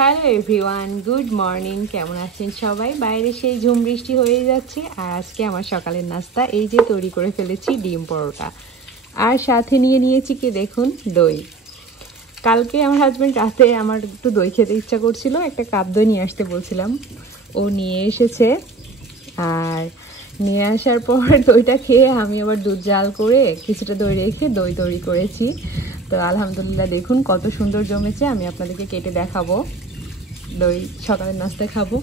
Hello everyone, good morning. কেমন আছেন সবাই? বাইরে সেই ঝুম বৃষ্টি হয়ে যাচ্ছে। আর আজকে আমার সকালের নাস্তা এই যে তৈরি করে ফেলেছি ডিম পরোটা, আর সাথে নিয়ে নিয়েছি কি দেখুন, দই। কালকে আমার হাজব্যান্ড রাতে আমার একটু দই খেতে ইচ্ছা করছিল, একটা কাপ দই নিয়ে আসতে বলছিলাম, ও নিয়ে এসেছে। আর নিয়ে আসার পর দইটা খেয়ে আমি আবার দুধ জাল করে কিছুটা দই রেখে দই তৈরি করেছি। তো আলহামদুলিল্লাহ দেখুন কত সুন্দর জমেছে। আমি আপনাদেরকে কেটে দেখাবো। দই সকালের নাস্তায় খাবো।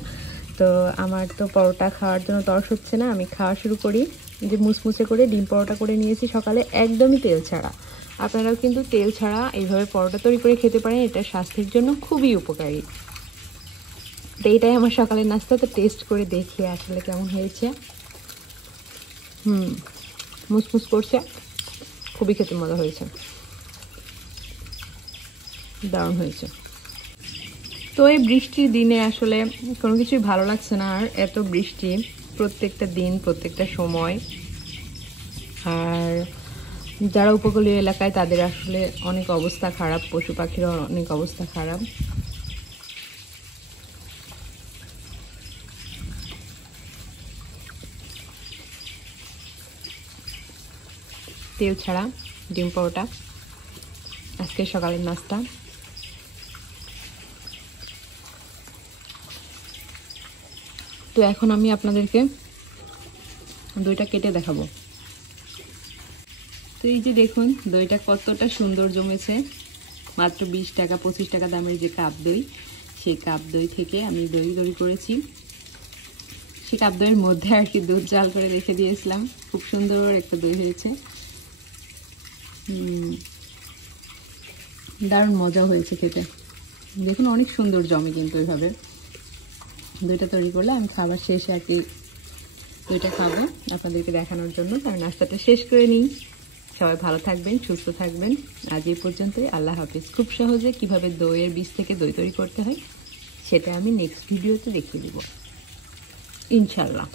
তো আমার তো পরোটা খাওয়ার জন্য তরস হচ্ছে না, আমি খাওয়া শুরু করি। যে মুচমুচে করে ডিম পরোটা করে নিয়েছি সকালে, একদমই তেল ছাড়া। আপনারাও কিন্তু তেল ছাড়া এইভাবে পরোটা তৈরি করে খেতে পারেন, এটা স্বাস্থ্যের জন্য খুবই উপকারী। তো এইটাই আমার সকালের নাস্তা। তো টেস্ট করে দেখি আসলে কেমন হয়েছে। মুচমুচ করছে, খুবই খেতে মজা হয়েছে, দারুণ হয়েছে। তো এই বৃষ্টির দিনে আসলে কোনো কিছুই ভালো লাগছে না। আর এত বৃষ্টি প্রত্যেকটা দিন, প্রত্যেকটা সময়। আর যারা উপকূলীয় এলাকায় তাদের আসলে অনেক অবস্থা খারাপ, পশু পাখিরও অনেক অবস্থা খারাপ। তেল ছাড়া ডিম পরোটা আজকে সকালের নাস্তা। তো এখন আমি আপনাদেরকে দইটা কেটে দেখাবো। তো এই যে দেখুন দইটা কতটা সুন্দর জমেছে। মাত্র 20 টাকা 25 টাকা দামের যে কাপ দই, সেই কাপ দই থেকে আমি দই তৈরি করেছি। সেই কাপ দইয়ের মধ্যে আর কি দুধ জাল করে রেখে দিয়েছিলাম। খুব সুন্দর একটা দই হয়েছে, দারুণ মজা হয়েছে খেতে। দেখুন অনেক সুন্দর জমে কিন্তু এইভাবে দইটা তৈরি করলে। আমি খাবার শেষে আর কি দইটা খাবো আপনাদেরকে দেখানোর জন্য। তার নাস্তাটা শেষ করে নিই। সবাই ভালো থাকবেন, সুস্থ থাকবেন। আজ এই পর্যন্তই। আল্লাহ হাফিজ। খুব সহজে কিভাবে দইয়ের বীজ থেকে দই তৈরি করতে হয় সেটা আমি নেক্সট ভিডিওতে দেখিয়ে দেব ইনশাল্লাহ।